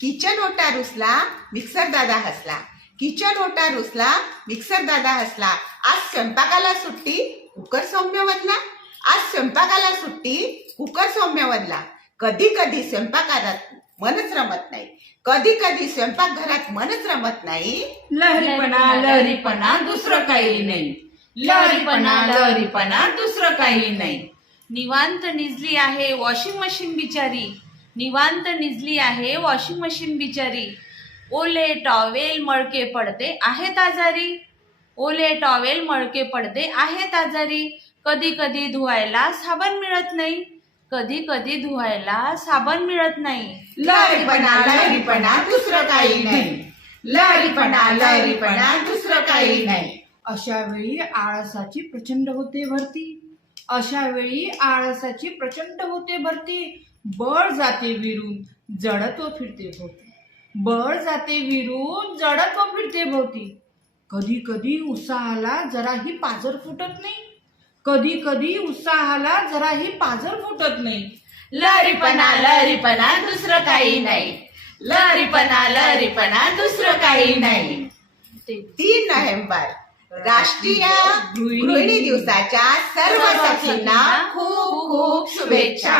Kitchen ओटा रुसला, mixer दादा हसला. किचन ओटा रुसला, मिक्सर दादा हसला. आज स्वयंपाकाला सुट्टी, कुकर सौम्य वदला. आज स्वयंपाकाला सुट्टी, कुकर सौम्य वदला. कधी कधी स्वयंपाकघरात मनच रमत नाही. कधी कधी स्वयंपाकघरात मनच रमत नाही. लहरीपणा लहरीपणा दुसरं काही नाही. लहरीपणा लहरीपणा दुसरं काही नाही. निवांत निजली आहे वॉशिंग मशीन बिचारी. निवांत निजली आहे वॉशिंग मशीन बिचारी. ओले टॉवेल मळके पडते आहेत आजारी. ओले टॉवेल मळके पडते आहेत आजारी. कधी कधी धुवायला साबण मिळत नाही. कधी कधी धुवायला साबण मिळत नाही. लहरीपणा लहरीपणा दुसरं काही नाही. लहरीपणा लहरीपणा दुसरं काही नाही. अशा वेळी आळसाची प्रचंड होते भरती. अशा वेळी आळसाची प्रचंड होते भरती. बळ जाते विरून जडत्व फिरते भोवती. बळ जाते विरून जडत्व फिरते भोवती. कधी कधी उत्साहाला जराही पाजर फुटत नाही. कधी कधी उत्साहाला जराही पाजर फुटत नाही. लहरीपणा लहरीपणा दुसरं काही नाही. लहरीपणा लहरीपणा दुसरं काही नाही. 3 नोव्हेंबर राष्ट्रीय गृहिणी दिवसाच्या सर्व सखींना खूप खूप शुभेच्छा.